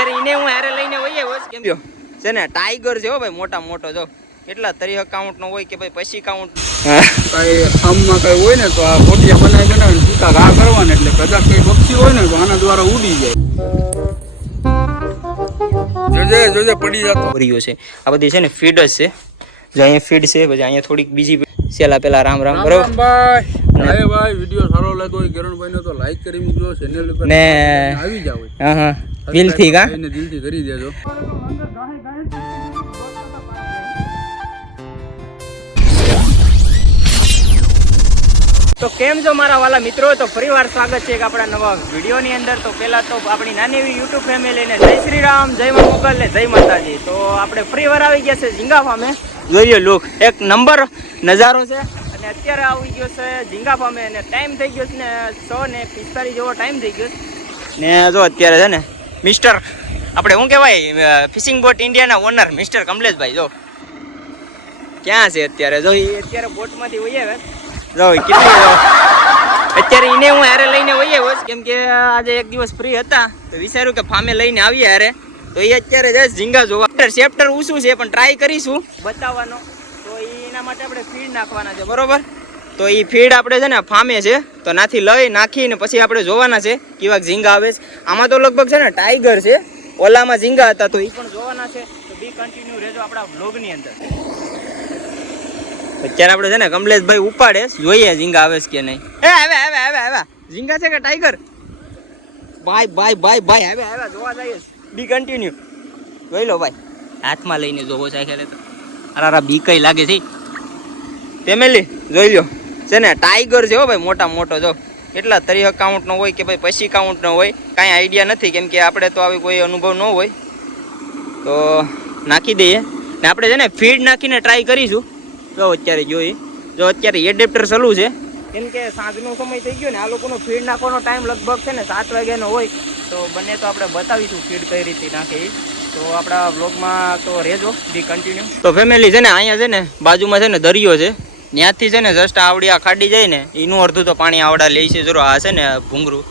અત્યારે એને હું હારે લઈને વહી આવ્યો કેમ જો છે ને ટાઈગર છે હો ભાઈ મોટા મોટો જો. કેટલા તરી અકાઉન્ટ નો હોય કે ભાઈ પછી કાઉન્ટ કઈ આમમાં કઈ હોય ને તો આ બનાવી બનાવીને ઘા કરવાના એટલે કદાચ કઈ પક્ષી હોય ને તો આના દ્વારા ઉડી જાય. જોજે જોજે પડી જતો. છે. આ બધી છે ને ફીડ જ છે. જો અહીંયા ફીડ છે પછી અહીંયા થોડીક બીજી સેલા પેલા રામ રામ બરોબર? ભાઈ. ભાઈ વીડિયો સારો લાગ્યો હોય કિરણભાઈ ને તો લાઈક કરી મૂકજો ચેનલ ઉપર ને આવી જાવ હા હા. દિલથી કા એને દિલથી કરી દેજો. તો કેમ છો મારા વાલા મિત્રો? તો ફરીવાર સ્વાગત છે એક આપણા નવા વિડીયોની અંદર. તો પહેલાં તો આપણી નાની એવી યુટ્યુબ ફેમિલીને જય શ્રી રામ જય મા મોકલ ને જય માતાજી. તો આપણે ફરીવાર આવી ગયા છે ઝીંગા ફામે. જોઈએ લુક એક નંબર નજારો છે. અને અત્યારે આવી ગયો છે ઝીંગા ફામે અને ટાઈમ થઈ ગયો છે ને સો ને પિસ્તાલીસ જેવો ટાઈમ થઈ ગયો છે. ને જો અત્યારે છે ને મિસ્ટર આપણે શું કહેવાય? ફિશિંગ બોટ ઇન્ડિયાના ઓનર મિસ્ટર કમલેશભાઈ, જો. ક્યાં છે અત્યારે? જો અત્યારે બોટમાંથી હોઈએ આવે. જો કેટલી અત્યારે એને હું હારે લઈને વહી હોશ કેમ કે આજે એક દિવસ ફ્રી હતા. તો વિચાર્યું કે ફામે લઈને આવીએ હારે. તો એ અત્યારે જશ ઝીંગા જોવા. ચેપ્ટર ઊંચું છે, પણ ટ્રાય કરીશું. બતાવવાનો. તો એના માટે આપણે ફીડ નાખવાના છે, બરોબર? તો એ ફીડ આપણે છે ને ફામે છે, તો નાથી લઈ નાખીને પછી આપણે જોવાના છે કેવા ઝીંગા આવે છે. આમાં તો લગભગ છે ને ટાઈગર છે, ઓલામાં ઝીંગા હતા તો એ પણ જોવાના છે. તો બી કન્ટિન્યુ રહેજો આપણા બ્લોગની અંદર. અત્યારે આપણે છે ને કમલેશભાઈ ઉપાડે, જોઈએ ઝીંગા આવે છે કે નહીં. એ આવે આવે આવે આવે. ઝીંગા છે કે ટાઈગર? ભાઈ ભાઈ ભાઈ ભાઈ, આવે આવે, જોવા જઈએ. બી કન્ટિન્યુ જોઈ લો ભાઈ. હાથમાં લઈને જોવો છે ખેલે તો. અરે બી કઈ લાગે છે ફેમિલી, જોઈ લો છે ને ટાઈગર છે હો ભાઈ, મોટા મોટો, જો. કેટલા તરી અકાઉન્ટ નો હોય કે ભાઈ પછી કાઉન્ટનો હોય, કાંઈ આઈડિયા નથી, કેમ કે આપણે તો આવી કોઈ અનુભવ ન હોય. તો નાખી દઈએ. ને આપણે છે ને ફીડ નાખીને ટ્રાય કરીશું. જો અત્યારે જોઈ જો અત્યારે એડેપ્ટર ચાલુ છે. કેમ કે સાંજનો સમય થઈ ગયો ને, આ લોકોનો ફીડ નાખવાનો ટાઈમ લગભગ છે ને, સાત વાગ્યાનો હોય. તો બંને તો આપણે બતાવીશું ફીડ કઈ રીતે નાખે તો આપણા વ્લોગમાં તો રહેજો બી કન્ટિન્યુ તો ફેમિલી છે ને, અહીંયા છે ને, બાજુમાં છે ને, દરિયો છે. ત્યાંથી છે ને જસ્ટ આવડી આ ખાડી જાય ને એનું અડધું તો પાણી આવડા લે છે જરો આ છે ને ભૂંગરું.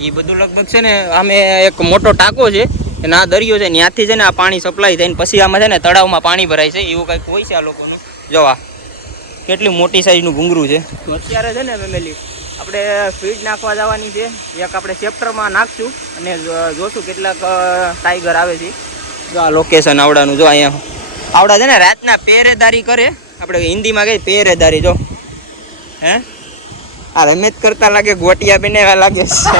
એ બધું લગભગ છે ને આમે એક મોટો ટાંકો છે અને આ દરિયો છે ત્યાંથી છે ને આ પાણી સપ્લાય થાય ને પછી આમાં છે ને તળાવમાં પાણી ભરાય છે, એવું કંઈક હોય છે આ લોકોનું. જોવા કેટલી મોટી સાઈઝનું ઘૂંઘરું છે. અત્યારે છે ને ફેમિલી આપણે ફીડ નાખવા જવાની છે, એક આપણે ચેપ્ટરમાં નાખશું, અને જોશું કેટલાક ટાઈગર આવે છે. જો આ લોકેશન આવડાનું, જો અહીંયા. આવડા છે ને રાતના પહેરેદારી કરે આપણે હિન્દીમાં કઈ પહેરેદારી જો. હે? આ રમેત કરતા લાગે ગોટિયા બનાવ્યા લાગે છે.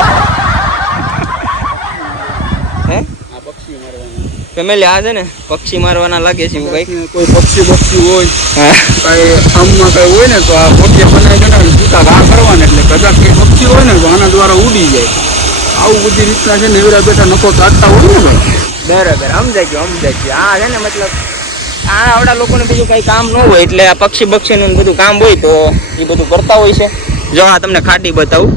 હે? આ પક્ષી મારવાના ફેમિલી આ છે ને પક્ષી મારવાના લાગે છે એવું કંઈક. કોઈ પક્ષી પક્ષી હોય હા. કઈ આમમાં કઈ હોય ને તો આ કોટિયા બનાવી બનાવી જૂતા ઘા કરવાના એટલે કદાચ કઈ પક્ષી હોય ને તો આના દ્વારા ઉડી જાય. આવું બધી રીતના છે ને એવડા બેઠા નકો કાઢતા હોય ને ભાઈ. બરાબર સમજાય ગયો સમજાય ગયો. આ છે ને મતલબ આ આવડા લોકોને બીજું કઈ કામ ન હોય એટલે આ પક્ષી બક્ષીનું બધું કામ હોય તો એ બધું કરતા હોય છે. જો આ તમને ખાટી બતાવું.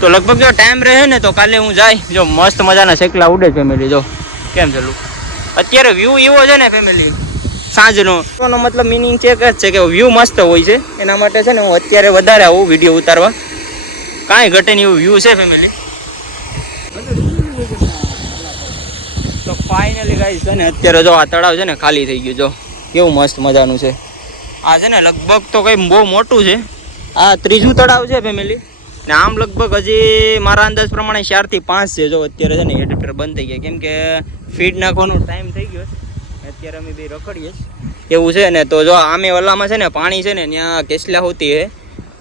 તો લગભગ જો ટાઈમ રહે ને તો કાલે હું જાય. જો મસ્ત મજાના શેકલા ઉડે ફેમિલી જો. કેમ ચાલું અત્યારે વ્યૂ એવો છે ને ફેમિલી સાંજનો. એનો મતલબ મિનિંગ ચેક જ છે કે વ્યૂ મસ્ત હોય છે. એના માટે છે ને હું અત્યારે વધારે આવું વીડિયો ઉતારવા. કાંઈ ઘટે એવું વ્યૂ છે ફેમિલી ફાઇનલી ગાઈ છે ને, અત્યારે જો આ તળાવ છે ને ખાલી થઈ ગયું, જો. કેવું મસ્ત મજાનું છે. આ છે ને લગભગ તો કઈ બહુ મોટું છે. આ ત્રીજું તળાવ છે ફેમિલી ને આમ લગભગ હજી મારા અંદાજ પ્રમાણે ચારથી પાંચ છે, જો અત્યારે છે ને એડેપ્ટર બંધ થઈ ગયા. કેમ કે ફીડ નાખવાનો ટાઈમ થઈ ગયો અત્યારે અમે બી રખડીએ એવું છે ને, તો જો આમે ઓલામાં છે ને પાણી છે ને, ત્યાં કેસલા હોતી હે.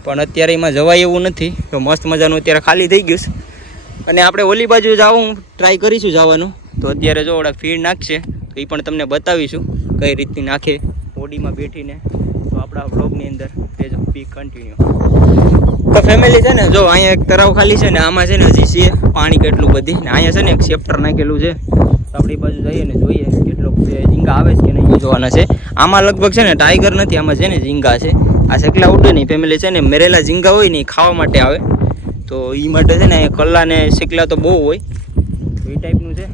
પણ અત્યારે એમાં જવાય એવું નથી. તો મસ્ત મજાનું અત્યારે ખાલી થઈ ગયું છે. અને આપણે ઓલી બાજુ જવું ટ્રાય કરીશું જવાનું. તો અત્યારે જો ઓળા ફીડ નાખશે, તો એ પણ તમને બતાવીશું કઈ રીતની નાખે બોડીમાં બેઠીને. તો આપણા બ્લોગની અંદર એઝ પી કન્ટિન્યુ તો ફેમિલી છે ને, જો અહીંયા એક તરાવ ખાલી છે ને, આમાં છે ને હજી છે પાણી કેટલું બધી. ને અહીંયા છે ને એક સેપ્ટર નાખેલું છે. તો આપણી બાજુ જઈએ ને, જોઈએ કેટલોક ઝીંગા આવે છે કે નહીં, જોવાના છે. આમાં લગભગ છે ને ટાઈગર નથી, આમાં છે ને ઝીંગા છે. આ શેકલા ઉડે નહીં ફેમિલી છે ને, મેરેલા ઝીંગા હોય ને ખાવા માટે આવે. તો એ માટે છે ને કલ્લા ને શેકલા તો બહુ હોય. એ ટાઈપનું છે.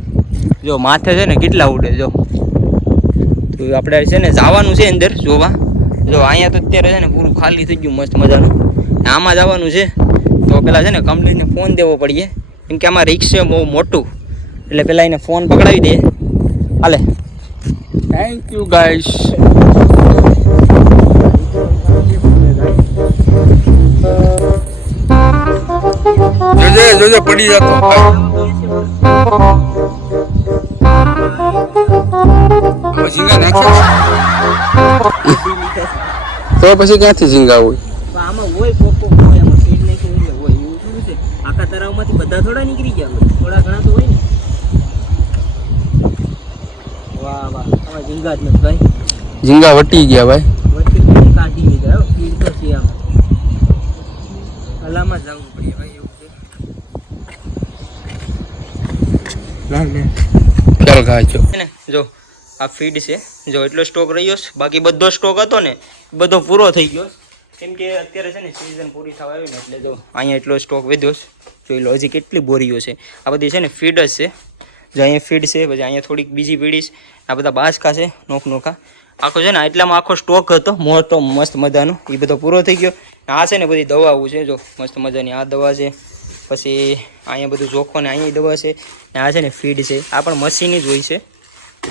જો માથે છે ને કેટલા ઉડે, જો. તો આપણે છે ને જવાનું છે અંદર જોવા. જો અહીંયા તો અત્યારે છે ને પૂરું ખાલી થઈ ગયું મસ્ત મજાનું. આમાં જવાનું છે, તો પેલા છે ને કંપનીને ફોન દેવો પડીએ. કેમ કે આમાં રિક્ષ છે બહુ મોટું. એટલે પેલા એને ફોન પકડાવી દે. હાલે. થેન્ક યુ ગાઈસ જોજે જોજે, પડી જતો ઝીંગા નાખ્યા તો પછી ક્યાંથી ઝીંગા હોય? આમાં હોય કોક કોક હોય આમાં સીડ નાખ્યું એટલે હોય એવું છે. આખા તળાવમાંથી બધા થોડા નીકળી ગયા હોય. થોડા ઘણા તો હોય ને. વાહ વાહ. આમાં ઝીંગા જ નથી ભાઈ. ઝીંગા વટી ગયા ભાઈ. વટી ગયા કાઢી હો. સીડ તો છે આમ. જવું પડે ભાઈ એવું છે. ખ્યાલ ખાજો જો. આ ફીડ છે. જો એટલો સ્ટોક રહ્યો છે, બાકી બધો સ્ટોક હતો ને, બધો પૂરો થઈ ગયો કેમ કે અત્યારે છે ને સિઝન પૂરી થવા આવી ને એટલે જો અહીંયા એટલો સ્ટોક વધ્યો છે. જોઈ લો, હજી કેટલી બોરીઓ છે. આ બધી છે ને ફીડ જ છે. જો અહીંયા ફીડ છે, પછી અહીંયા થોડીક બીજી પીડી છે. આ બધા બાસકા છે, નોખ આખો છે ને એટલામાં આખો સ્ટોક હતો, મોટો, મસ્ત મજાનો. એ બધો પૂરો થઈ ગયો. આ છે ને બધી દવાઓ છે, જો મસ્ત મજાની આ દવા છે. પછી અહીંયા બધું જોખો ને અહીંયા દવા છે. ને આ છે ને ફીડ છે. આ પણ મશીની જ હોય છે.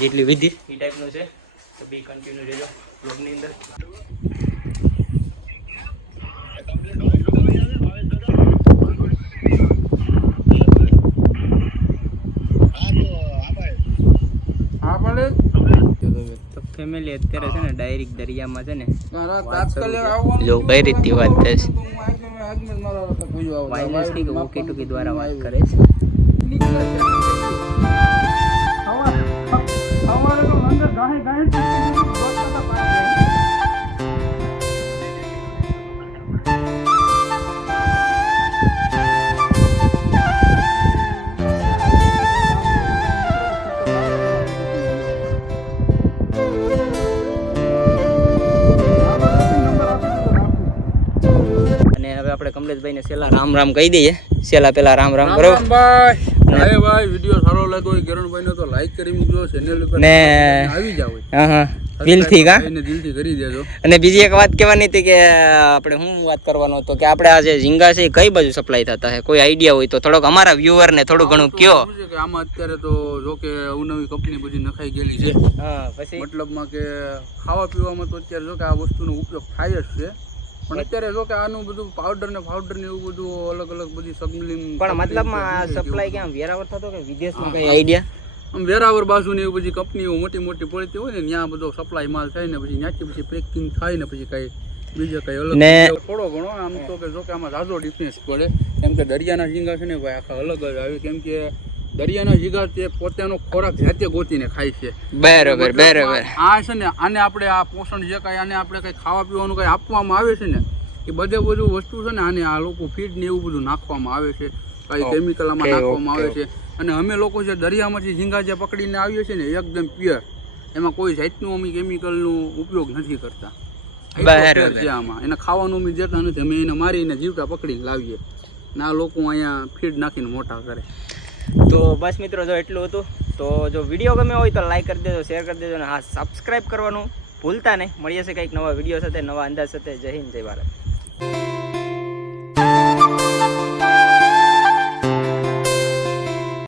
જેટલી વિધિ. એ ટાઈપનું છે. તો બી કન્ટિન્યુ રહેજો બ્લોગની અંદર. હા પડે તો ફેમિલી અત્યારે છે ને ડાયરેક્ટ દરિયામાં છે ને જો કઈ રીતની વાત થશે? થી કે ઓકી ટુકી દ્વારા વાત કરે છે. સવારે તો અંદર ગાહે ગાહે જ રસ્તા પાર જાય. અને હવે આપણે કમલેશભાઈને સેલા રામ રામ કહી દઈએ સેલા પેલા રામ રામ, બરોબર ભાઈ ભાઈ વિડિયો સારો લાગ્યો હોય કિરણભાઈ નો તો લાઈક કરી મૂકજો ચેનલ ઉપર ને આવી જાવ હા હા. દિલથી કા? એને દિલથી કરી દેજો. અને બીજી એક વાત કહેવાની હતી કે આપણે હું વાત કરવાનો હતો કે આપણે આ જે ઝીંગા છે કઈ બાજુ સપ્લાય થતા છે? કોઈ આઈડિયા હોય તો થોડોક અમારા વ્યુઅર ને થોડું ઘણું કયો. કે આમાં અત્યારે તો જો કે અવનવી કંપની બધી નખાઈ ગયેલી છે. હા પછી? મતલબમાં કે ખાવા પીવામાં તો અત્યારે જો કે આ વસ્તુનો ઉપયોગ થાય જ છે. પણ અત્યારે જો કે આનું બધું પાવડર ને પાવડર ને એવું બધું અલગ અલગ બધી સબલિમ પણ મતલબમાં સપ્લાય ક્યાં વેરાવર થતો કે વિદેશમાં કઈ આઈડિયા આમ વેરાવર બાજુ ને એવું બધી કંપનીઓ મોટી મોટી પડતી હોય ને ત્યાં બધો સપ્લાય માલ થાય ને પછી ત્યાંથી પછી પેકિંગ થાય ને પછી કઈ બીજે કઈ અલગ ને- થોડો ઘણો આમ તો કે જો કે આમાં ઝાઝો ડિફરન્સ પડે. કેમ કે દરિયાના ઝીંગા છે ને ભાઈ આખા અલગ જ આવે. કેમ કે દરિયાના ઝીંગા તે પોતાનો ખોરાક જાતે ગોતીને ખાય છે. બરાબર બરાબર. આ છે ને આને આપણે આ પોષણ જે કાંઈ આને આપણે કંઈ ખાવા પીવાનું કંઈ આપવામાં આવે છે ને એ બધે બધું વસ્તુ છે ને આને આ લોકો ફીડ ને એવું બધું નાખવામાં આવે છે. કાંઈ કેમિકલ આમાં નાખવામાં આવે છે. અને અમે લોકો જે દરિયામાંથી ઝીંગા જે પકડીને આવીએ છીએ ને એકદમ પ્યોર એમાં કોઈ જાતનું અમે કેમિકલનો ઉપયોગ નથી કરતા. છે આમાં. એને ખાવાનું અમે દેતા નથી. અમે એને મારીને જીવતા પકડીને લાવીએ. ના લોકો અહીંયા ફીડ નાખીને મોટા કરે. તો બસ મિત્રો, જો એટલું હતું. તો જો વીડિયો ગમે હોય તો લાઈક કરી દેજો શેર કરી દેજો અને હા સબસ્ક્રાઈબ કરવાનું ભૂલતા નહીં. મળીએ છે કંઈક નવા વીડિયો સાથે, નવા અંદાજ સાથે. જય હિન્દ, જય ભારત.